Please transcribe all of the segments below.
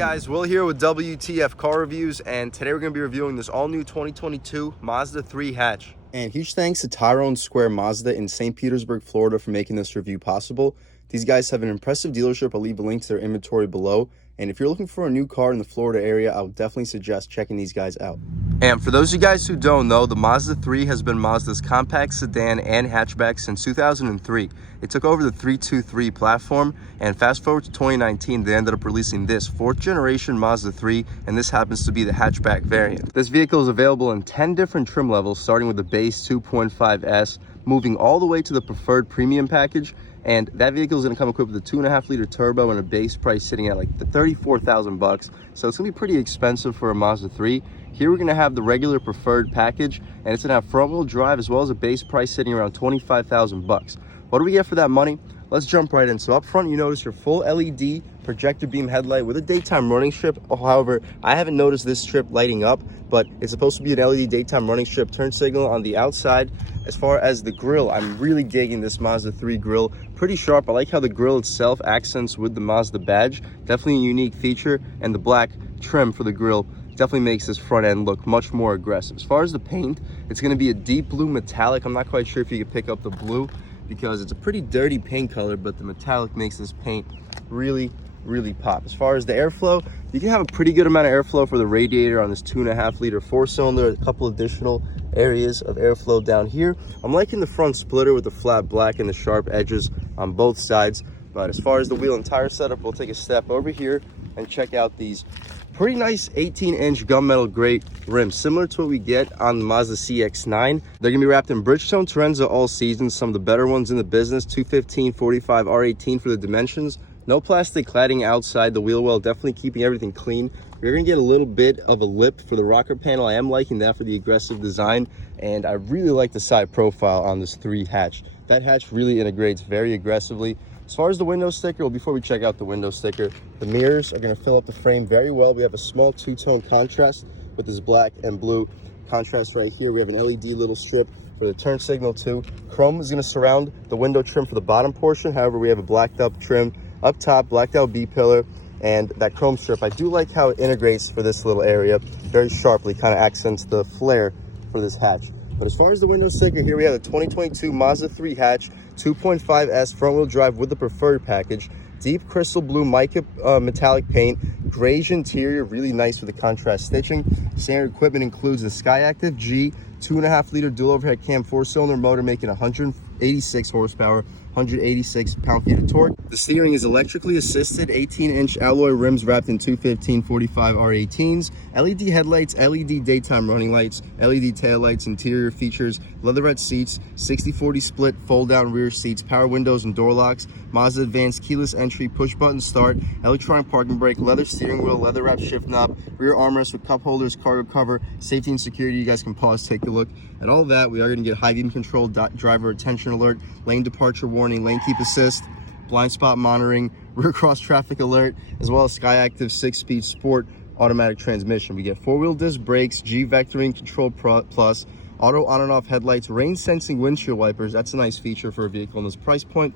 guys, Will here with W.T.F car reviews, and today we're going to be reviewing this all-new 2022 Mazda 3 hatch. And huge thanks to Tyrone Square Mazda in St. Petersburg, Florida for making this review possible. These guys have an impressive dealership. I'll leave a link to their inventory below. And if you're looking for a new car in the Florida area, I would definitely suggest checking these guys out. And for those of you guys who don't know, the Mazda 3 has been Mazda's compact sedan and hatchback since 2003. It took over the 323 platform, and fast forward to 2019, they ended up releasing this 4th generation Mazda 3, and this happens to be the hatchback variant. This vehicle is available in 10 different trim levels, starting with the base 2.5S, moving all the way to the preferred premium package. And that vehicle is going to come equipped with a 2.5-liter turbo and a base price sitting at like the $34,000. So it's going to be pretty expensive for a Mazda 3. Here we're going to have the regular preferred package, and it's going to have front-wheel drive as well as a base price sitting around $25,000. What do we get for that money? Let's jump right in. So up front, you notice your full LED projector beam headlight with a daytime running strip. However, I haven't noticed this strip lighting up, but it's supposed to be an LED daytime running strip turn signal on the outside. As far as the grille, I'm really digging this Mazda 3 grille. Pretty sharp. I like how the grille itself accents with the Mazda badge. Definitely a unique feature, and the black trim for the grille definitely makes this front end look much more aggressive. As far as the paint, it's going to be a deep blue metallic. I'm not quite sure if you can pick up the blue because it's a pretty dirty paint color, but the metallic makes this paint really pop. As far as the airflow, you can have a pretty good amount of airflow for the radiator on this 2.5-liter 4-cylinder. A couple additional areas of airflow down here. I'm liking the front splitter with the flat black and the sharp edges on both sides. But as far as the wheel and tire setup, we'll take a step over here and check out these pretty nice 18-inch gunmetal gray rims, similar to what we get on the Mazda CX-9. They're gonna be wrapped in Bridgestone Turenza all seasons, some of the better ones in the business, 215, 45, R18 for the dimensions. No plastic cladding outside the wheel well, definitely keeping everything clean. You're gonna get a little bit of a lip for the rocker panel. I am liking that for the aggressive design, and I really like the side profile on this 3 hatch. That hatch really integrates very aggressively. As far as the window sticker, well, before we check out the window sticker, the mirrors are gonna fill up the frame very well. We have a small two-tone contrast with this black and blue contrast right here. We have an LED little strip for the turn signal too. Chrome is gonna surround the window trim for the bottom portion. However, we have a blacked up trim up top, blacked out B-pillar, and that chrome strip. I do like how it integrates for this little area very sharply, kind of accents the flare for this hatch. But as far as the window sticker, here we have the 2022 Mazda 3 hatch, 2.5S front-wheel drive with the preferred package, deep crystal blue mica metallic paint, grayish interior, really nice with the contrast stitching. Standard equipment includes the Skyactiv G 2.5-liter dual overhead cam 4-cylinder motor making 186 horsepower, 186 pound-feet of torque. The steering is electrically assisted, 18-inch alloy rims wrapped in 215, 45 R18s, LED headlights, LED daytime running lights, LED taillights, interior features, leatherette seats, 60/40 split fold-down rear seats, power windows and door locks, Mazda advanced keyless entry, push-button start, electronic parking brake, leather steering wheel, leather-wrapped shift knob, rear armrest with cup holders, cargo cover, safety and security. You guys can pause, take a look at all that. We are going to get high beam control, driver attention alert, lane departure warning, lane keep assist, blind spot monitoring, rear cross traffic alert, as well as Skyactiv 6-speed sport automatic transmission. We get 4-wheel disc brakes, G vectoring control plus, auto on and off headlights, rain sensing windshield wipers. That's a nice feature for a vehicle in this price point.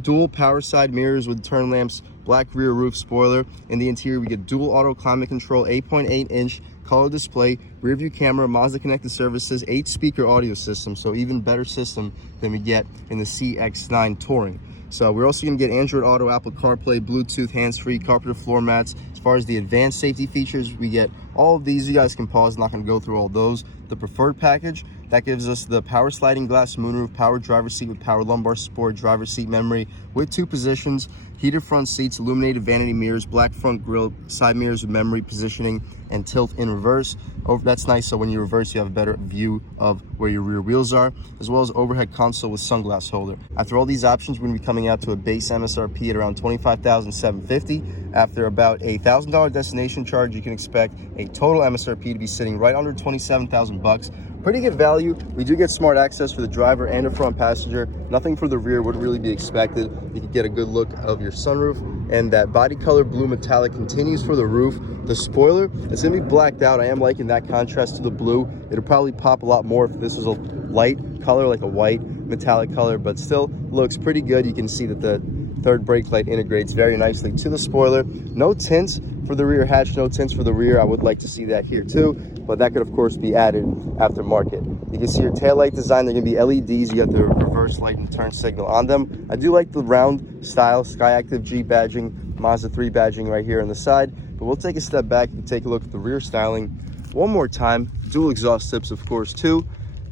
Dual power side mirrors with turn lamps, black rear roof spoiler. In the interior, we get dual auto climate control, 8.8-inch color display, rear view camera, Mazda connected services, 8-speaker audio system, so even better system than we get in the CX-9 Touring. So we're also going to get Android Auto, Apple CarPlay, Bluetooth, hands-free, carpeted floor mats. As far as the advanced safety features, we get all of these. You guys can pause, not going to go through all those. The preferred package, that gives us the power sliding glass moonroof, power driver's seat with power lumbar support, driver's seat memory with 2 positions, heated front seats, illuminated vanity mirrors, black front grille, side mirrors with memory positioning, and tilt in reverse. That's nice, so when you reverse, you have a better view of where your rear wheels are, as well as overhead console with sunglass holder. After all these options, we're going to be coming out to a base MSRP at around $25,750. After about a $1,000 destination charge, you can expect a total MSRP to be sitting right under $27,000. Pretty good value. We do get smart access for the driver and the front passenger. Nothing for the rear would really be expected. You can get a good look of your sunroof, and that body color blue metallic continues for the roof. The spoiler, it's gonna be blacked out. I am liking that contrast to the blue. It'll probably pop a lot more if this was a light color, like a white metallic color, but still looks pretty good. You can see that the third brake light integrates very nicely to the spoiler. No tints for the rear hatch, no tints for the rear. I would like to see that here too, but that could of course be added aftermarket. You can see your taillight design. They're going to be LEDs. You got the reverse light and turn signal on them. I do like the round style Skyactiv G badging, Mazda 3 badging right here on the side, but we'll take a step back and take a look at the rear styling one more time. Dual exhaust tips of course too,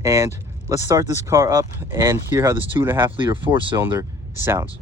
and let's start this car up and hear how this 2.5 liter 4-cylinder sounds.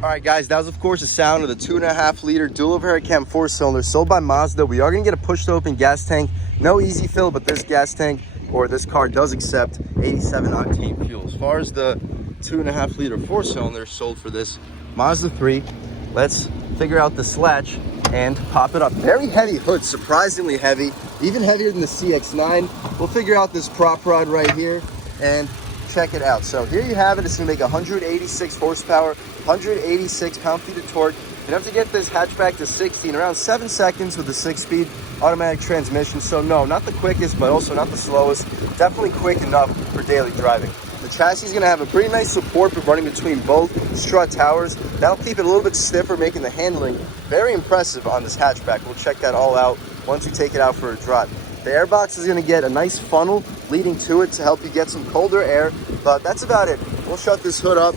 Alright guys, that was of course the sound of the 2.5 liter dual overhead cam 4-cylinder sold by Mazda. We are going to get a pushed open gas tank. No easy fill, but this gas tank or this car does accept 87 octane fuel. As far as the 2.5 liter 4-cylinder sold for this Mazda 3, let's figure out the slatch and pop it up. Very heavy hood, surprisingly heavy, even heavier than the CX-9. We'll figure out this prop rod right here and check it out. So here you have it. It's going to make 186 horsepower, 186 pound-feet of torque. You have to get this hatchback to 60 in around 7 seconds with a 6-speed automatic transmission. So no, not the quickest, but also not the slowest. Definitely quick enough for daily driving. The chassis is going to have a pretty nice support running between both strut towers. That'll keep it a little bit stiffer, making the handling very impressive on this hatchback. We'll check that all out once we take it out for a drive. The airbox is going to get a nice funnel leading to it to help you get some colder air, but that's about it. We'll shut this hood up.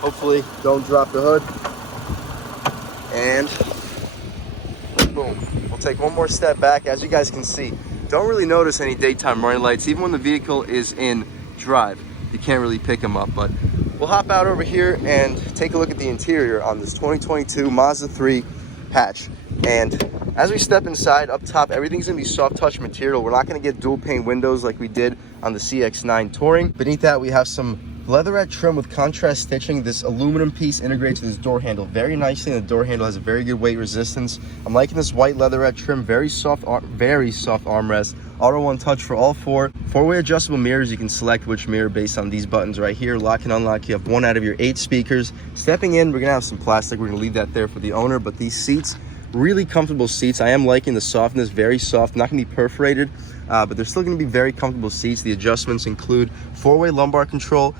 Hopefully don't drop the hood. And boom. We'll take one more step back. As you guys can see, don't really notice any daytime running lights. Even when the vehicle is in drive, you can't really pick them up. But we'll hop out over here and take a look at the interior on this 2022 Mazda 3 hatch. And as we step inside, up top, everything's going to be soft touch material. We're not going to get dual pane windows like we did on the CX-9 Touring. Beneath that, we have some leatherette trim with contrast stitching. This aluminum piece integrates with this door handle very nicely, and the door handle has a very good weight resistance. I'm liking this white leatherette trim, very soft armrest. Auto one touch for all four-way adjustable mirrors. You can select which mirror based on these buttons right here. Lock and unlock. You have 1 out of your 8 speakers. Stepping in, we're gonna have some plastic. We're gonna leave that there for the owner, but these seats, really comfortable seats. I am liking the softness, very soft, not gonna be perforated, but they're still gonna be very comfortable seats. The adjustments include 4-way lumbar control,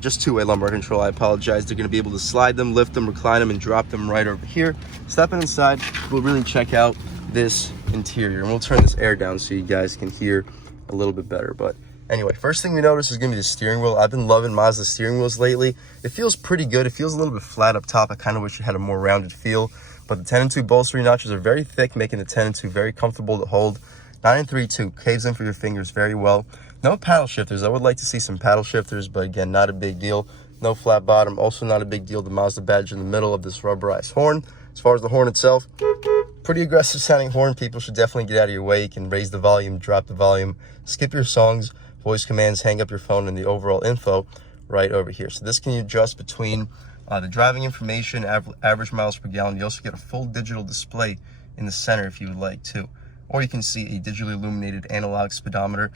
just 2-way lumbar control, I apologize. They're gonna be able to slide them, lift them, recline them, and drop them right over here. Stepping inside, we'll really check out this interior, and we'll turn this air down so you guys can hear a little bit better. But anyway, first thing we notice is gonna be the steering wheel. I've been loving Mazda steering wheels lately. It feels pretty good. It feels a little bit flat up top. I kind of wish it had a more rounded feel, but the 10 and 2 bolstering notches are very thick, making the 10 and 2 very comfortable to hold. 9 and 3 too, caves in for your fingers very well. No paddle shifters. I would like to see some paddle shifters, but again, not a big deal. No flat bottom, also not a big deal. The Mazda badge in the middle of this rubberized horn. As far as the horn itself, pretty aggressive sounding horn. People should definitely get out of your way. You can raise the volume, drop the volume, skip your songs, voice commands, hang up your phone, and the overall info right over here. So this can adjust between the driving information, average miles per gallon. You also get a full digital display in the center if you would like to. Or you can see a digitally illuminated analog speedometer,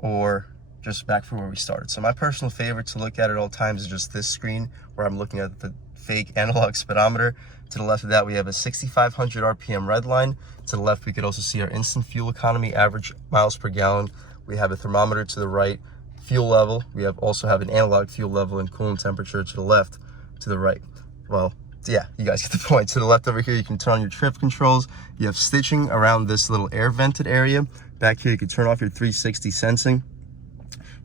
or just back for where we started. So my personal favorite to look at all times is just this screen where I'm looking at the fake analog speedometer. To the left of that, we have a 6,500 RPM red line. To the left, we could also see our instant fuel economy, average miles per gallon. We have a thermometer to the right, fuel level. We also have an analog fuel level and coolant temperature to the left, to the right. Well, yeah, you guys get the point. To the left over here, you can turn on your trip controls. You have stitching around this little air vented area. Back here, you can turn off your 360 sensing.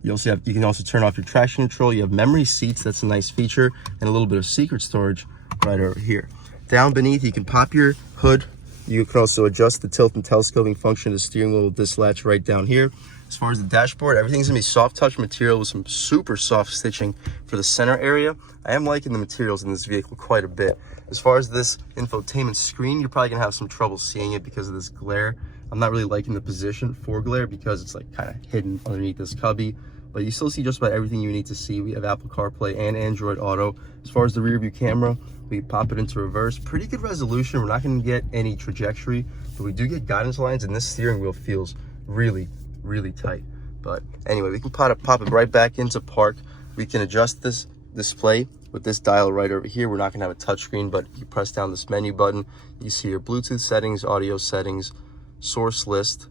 You can also turn off your traction control. You have memory seats. That's a nice feature, and a little bit of secret storage right over here. Down beneath, you can pop your hood. You can also adjust the tilt and telescoping function of the steering wheel with this latch right down here. As far as the dashboard, everything's gonna be soft touch material with some super soft stitching for the center area. I am liking the materials in this vehicle quite a bit. As far as this infotainment screen, you're probably gonna have some trouble seeing it because of this glare. I'm not really liking the position for glare because it's like kind of hidden underneath this cubby, but you still see just about everything you need to see. We have Apple CarPlay and Android Auto. As far as the rear view camera, we pop it into reverse. Pretty good resolution. We're not going to get any trajectory, but we do get guidance lines, and this steering wheel feels really, really tight. But anyway, we can pop it right back into park. We can adjust this display with this dial right over here. We're not gonna have a touchscreen, but you press down this menu button, you see your Bluetooth settings, audio settings, source list,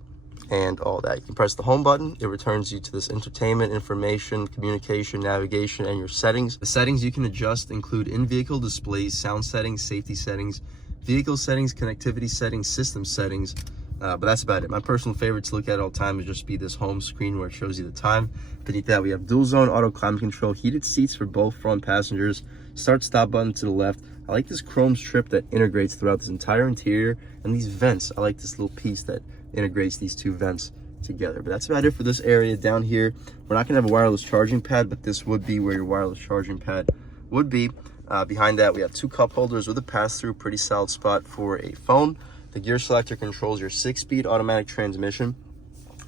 and all that. You can press the home button. It returns you to this entertainment, information, communication, navigation, and your settings. The settings you can adjust include in-vehicle displays, sound settings, safety settings, vehicle settings, connectivity settings, system settings, but that's about it. My personal favorite to look at all the time would just be this home screen where it shows you the time. Beneath that, we have dual zone auto climate control, heated seats for both front passengers, start stop button to the left. I like this chrome strip that integrates throughout this entire interior, and these vents. I like this little piece that integrates these two vents together. But that's about it for this area. Down here, we're not gonna have a wireless charging pad, but this would be where your wireless charging pad would be. Behind that, we have two cup holders with a pass-through, pretty solid spot for a phone. The gear selector controls your 6-speed automatic transmission.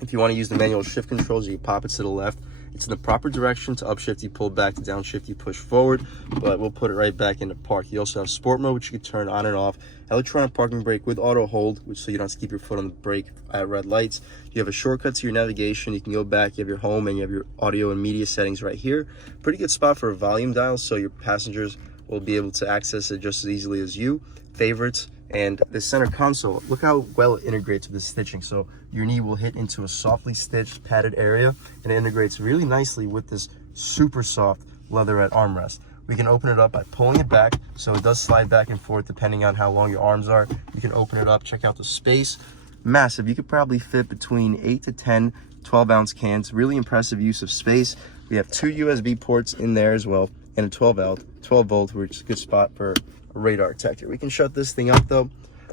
If you want to use the manual shift controls, you can pop it to the left. It's in the proper direction. To upshift, you pull back. To downshift, you push forward, but we'll put it right back into park. You also have sport mode, which you can turn on and off. Electronic parking brake with auto hold, which so you don't have to keep your foot on the brake at red lights. You have a shortcut to your navigation. You can go back. You have your home and you have your audio and media settings right here. Pretty good spot for a volume dial, so your passengers will be able to access it just as easily as you. Favorites. And the center console, look how well it integrates with the stitching. So your knee will hit into a softly stitched padded area, and it integrates really nicely with this super soft leatherette armrest. We can open it up by pulling it back, so it does slide back and forth depending on how long your arms are. You can open it up, check out the space. Massive. You could probably fit between 8 to 10 12-ounce cans. Really impressive use of space. We have two USB ports in there as well, and a 12 volt, which is a good spot for a radar detector. We can shut this thing up though,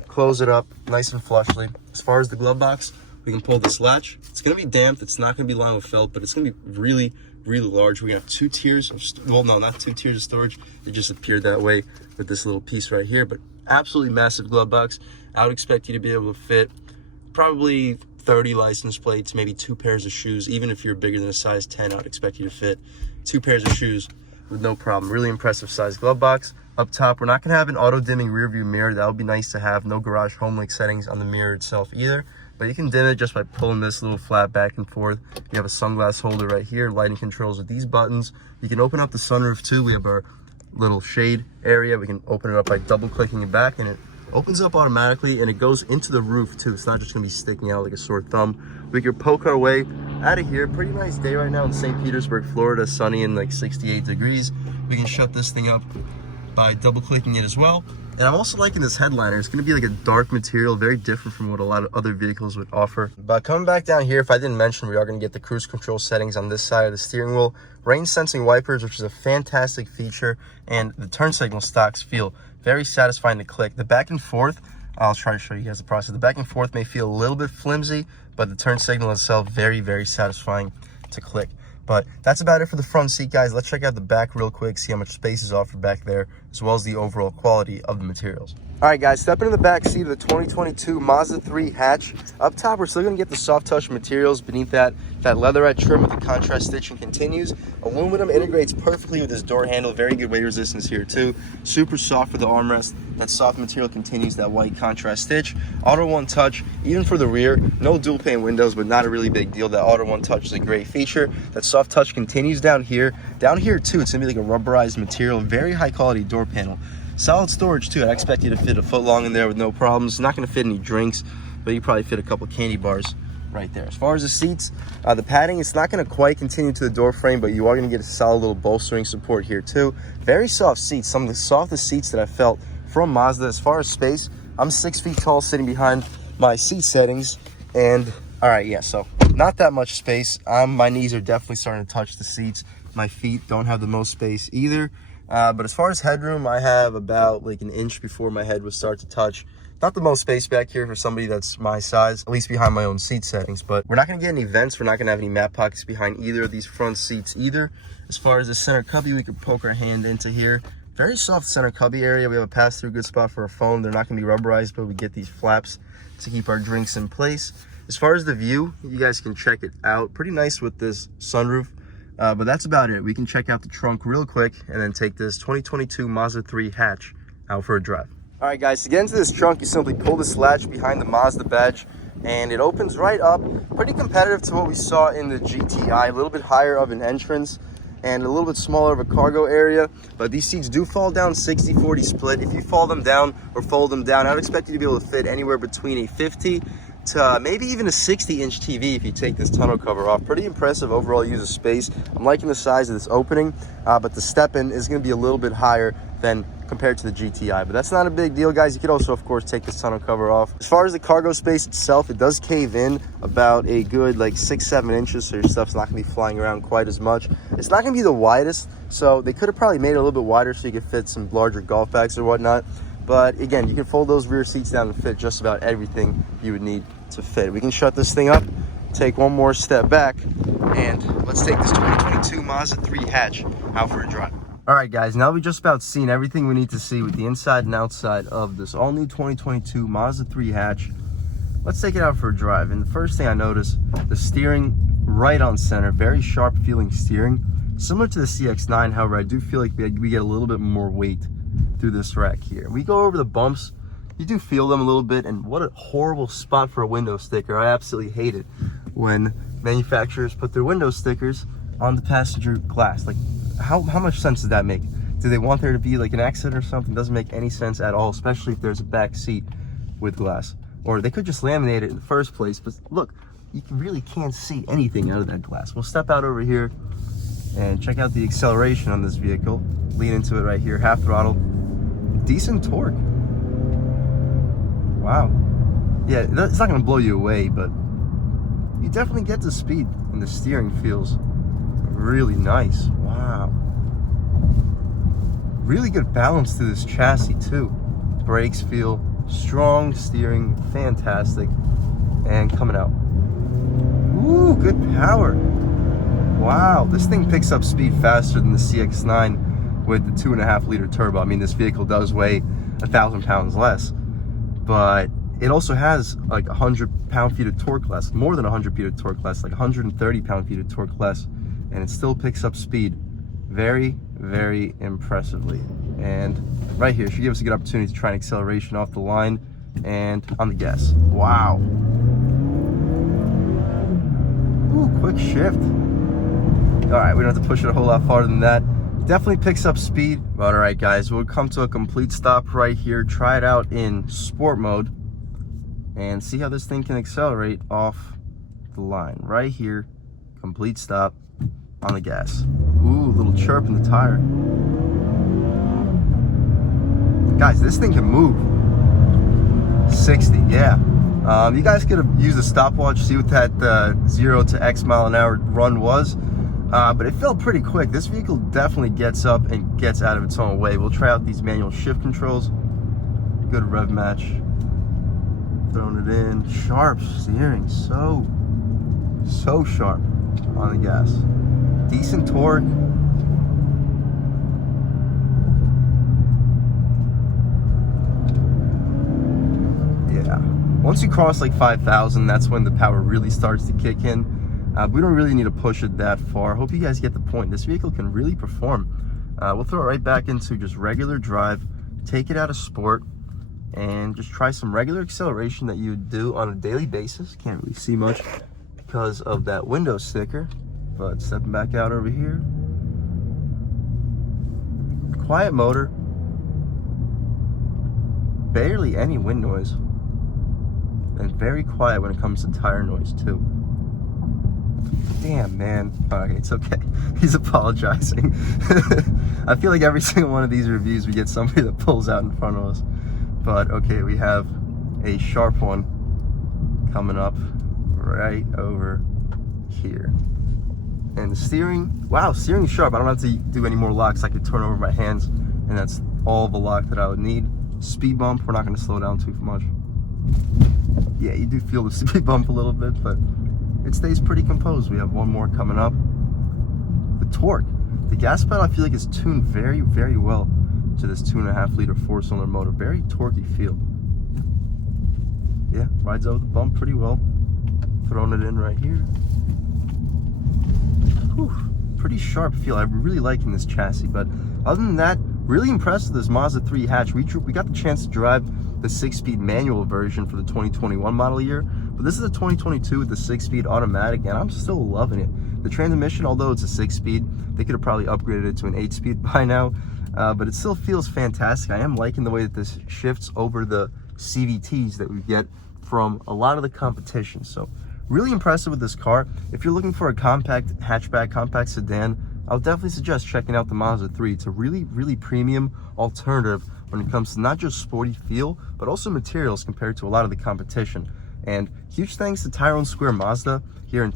close it up nice and flushly. As far as the glove box, we can pull this latch. It's going to be damped. It's not going to be lined with felt, but it's going to be really, really large. We have two tiers of, well, no, not two tiers of storage. It just appeared that way with this little piece right here, but absolutely massive glove box. I would expect you to be able to fit probably 30 license plates, maybe 2 pairs of shoes. Even if you're bigger than a size 10, I would expect you to fit 2 pairs of shoes with no problem. Really impressive size glove box. Up top, we're not going to have an auto-dimming rear view mirror. That would be nice to have. No garage home link settings on the mirror itself either, but you can dim it just by pulling this little flap back and forth. You have a sunglass holder right here, lighting controls with these buttons. You can open up the sunroof too. We have our little shade area. We can open it up by double clicking it back, and it opens up automatically, and it goes into the roof too. It's not just going to be sticking out like a sore thumb. We can poke our way out of here. Pretty nice day right now in St. Petersburg, Florida. Sunny and like 68 degrees. We can shut this thing up by double clicking it as well. And I'm also liking this headliner. It's going to be like a dark material, very different from what a lot of other vehicles would offer. But coming back down here, if I didn't mention, we are going to get the cruise control settings on this side of the steering wheel. Rain sensing wipers, which is a fantastic feature, and the turn signal stocks feel very satisfying to click. The back and forth, I'll try to show you guys the process. The back and forth may feel a little bit flimsy, but the turn signal itself, very, very satisfying to click. But that's about it for the front seat, guys. Let's check out the back real quick, see how much space is offered back there, as well as the overall quality of the materials. All right, guys, stepping in the back seat of the 2022 Mazda 3 hatch. Up top, we're still going to get the soft touch materials. Beneath that leatherette trim with the contrast stitching continues. Aluminum integrates perfectly with this door handle. Very good weight resistance here too. Super soft for the armrest. That soft material continues that white contrast stitch. Auto One Touch, even for the rear. No dual pane windows, but not a really big deal. That Auto One Touch is a great feature. That soft touch continues down here. Down here too, it's going to be like a rubberized material. Very high quality door panel. Solid storage too. I expect you to fit a foot long in there with no problems. Not going to fit any drinks, but you probably fit a couple candy bars right there. As far as the seats, the padding, it's not going to quite continue to the door frame, but you are going to get a solid little bolstering support here too. Very soft seats. Some of the softest seats that I felt from Mazda. As far as space, I'm 6 feet tall sitting behind my seat settings, and all right, yeah, so not that much space. My knees are definitely starting to touch the seats. My feet don't have the most space either. But as far as headroom, I have about like an inch before my head would start to touch. Not the most space back here for somebody that's my size, at least behind my own seat settings. But we're not going to get any vents. We're not going to have any mat pockets behind either of these front seats either. As far as the center cubby, we could poke our hand into here. Very soft center cubby area. We have a pass-through, good spot for a phone. They're not going to be rubberized, but we get these flaps to keep our drinks in place. As far as the view, you guys can check it out. Pretty nice with this sunroof. But that's about it. We can check out the trunk real quick and then take this 2022 Mazda 3 hatch out for a drive. All right, guys, to get into this trunk, you simply pull this latch behind the Mazda badge and it opens right up. Pretty competitive to what we saw in the GTI, a little bit higher of an entrance. and a little bit smaller of a cargo area, but these seats do fall down 60-40 split. If you fall them down or fold them down, I would expect you to be able to fit anywhere between a 50 to maybe even a 60-inch TV if you take this tonneau cover off. Pretty impressive overall use of space. I'm liking the size of this opening, but the step-in is going to be a little bit higher than compared to the GTI, but that's not a big deal, guys. You could also, of course, take this tonneau cover off. As far as the cargo space itself, it does cave in about a good like 6-7 inches, so your stuff's not gonna be flying around quite as much. It's not gonna be the widest, so they could have probably made it a little bit wider so you could fit some larger golf bags or whatnot. But again, you can fold those rear seats down and fit just about everything you would need to fit. We can shut this thing up, take one more step back, and let's take this 2022 Mazda 3 hatch out for a drive. All right, guys, now we've just about seen everything we need to see with the inside and outside of this all-new 2022 Mazda 3 hatch. Let's take it out for a drive. And the first thing I notice, the steering right on center, very sharp feeling steering. Similar to the CX-9, however, I do feel like we get a little bit more weight through this rack here. We go over the bumps, you do feel them a little bit, and what a horrible spot for a window sticker. I absolutely hate it when manufacturers put their window stickers on the passenger glass. Like, how much sense does that make? Do they want there to be like an accident or something? Doesn't make any sense at all, especially if there's a back seat with glass. Or they could just laminate it in the first place, but look, you really can't see anything out of that glass. We'll step out over here and check out the acceleration on this vehicle. Lean into it right here, half throttle. Decent torque. Wow. Yeah, it's not gonna blow you away, but you definitely get the speed, and the steering feels really nice. Wow. Really good balance to this chassis too. Brakes feel strong, steering fantastic, and coming out. Ooh, good power. Wow, this thing picks up speed faster than the CX-9 with the 2.5 liter turbo. I mean, this vehicle does weigh 1,000 pounds less, but it also has like 100 pound-feet of torque less, more than 100 feet of torque less, like 130 pound-feet of torque less, and it still picks up speed very, very impressively. And right here should give us a good opportunity to try an acceleration off the line and on the gas. Wow. Ooh, quick shift. All right, we don't have to push it a whole lot farther than that. Definitely picks up speed. But all right, guys, we'll come to a complete stop right here. Try it out in sport mode and see how this thing can accelerate off the line. Right here, complete stop on the gas. Ooh, little chirp in the tire. Guys, this thing can move. 60, yeah. You guys could have used a stopwatch, see what that 0 to X mile an hour run was. But it felt pretty quick. This vehicle definitely gets up and gets out of its own way. We'll try out these manual shift controls. Good rev match. Throwing it in. Sharp steering. So sharp on the gas. Decent torque. Yeah. Once you cross like 5,000, that's when the power really starts to kick in. We don't really need to push it that far. Hope you guys get the point. This vehicle can really perform. We'll throw it right back into just regular drive, take it out of sport, and just try some regular acceleration that you would do on a daily basis. Can't really see much because of that window sticker, but stepping back out over here. Quiet motor. Barely any wind noise. And very quiet when it comes to tire noise too. Damn, man. Okay, it's okay. He's apologizing. I feel like every single one of these reviews we get somebody that pulls out in front of us. But okay, we have a sharp one coming up right over here. And the steering, wow, steering's sharp. I don't have to do any more locks. I could turn over my hands, and that's all the lock that I would need. Speed bump, we're not going to slow down too much. Yeah, you do feel the speed bump a little bit, but it stays pretty composed. We have one more coming up. The torque. The gas pedal, I feel like, is tuned very, very well to this 2.5 liter 4-cylinder motor. Very torquey feel. Yeah, rides over the bump pretty well. Throwing it in right here. Whew, pretty sharp feel. I'm really liking this chassis, but other than that, really impressed with this Mazda 3 hatch. We got the chance to drive the 6-speed manual version for the 2021 model year, but this is a 2022 with the 6-speed automatic, and I'm still loving it. The transmission, although it's a 6-speed, they could have probably upgraded it to an 8-speed by now, but it still feels fantastic. I am liking the way that this shifts over the CVTs that we get from a lot of the competition. So really impressive with this car. If you're looking for a compact hatchback, compact sedan, I'll definitely suggest checking out the Mazda 3. It's a really premium alternative when it comes to not just sporty feel, but also materials compared to a lot of the competition. And huge thanks to Tyrone Square Mazda here in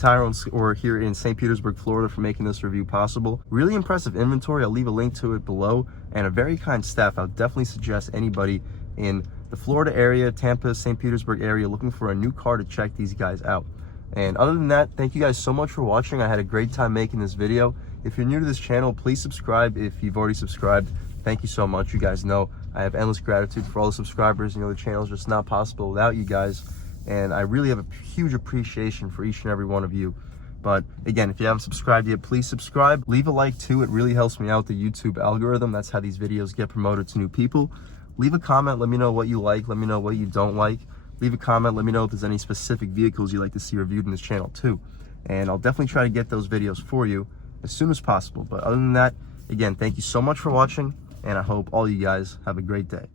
St. Petersburg, Florida, for making this review possible. Really impressive inventory. I'll leave a link to it below, and a very kind staff. I'll definitely suggest anybody in the Florida area, Tampa, St. Petersburg area, looking for a new car to check these guys out. And other than that, thank you guys so much for watching. I had a great time making this video. If you're new to this channel, please subscribe. If you've already subscribed, thank you so much. You guys know I have endless gratitude for all the subscribers. You know, the channel is just not possible without you guys. And I really have a huge appreciation for each and every one of you. But again, if you haven't subscribed yet, please subscribe. Leave a like too. It really helps me out, the YouTube algorithm. That's how these videos get promoted to new people. Leave a comment. Let me know what you like. Let me know what you don't like. Leave a comment. Let me know if there's any specific vehicles you'd like to see reviewed in this channel too. And I'll definitely try to get those videos for you as soon as possible. But other than that, again, thank you so much for watching, and I hope all you guys have a great day.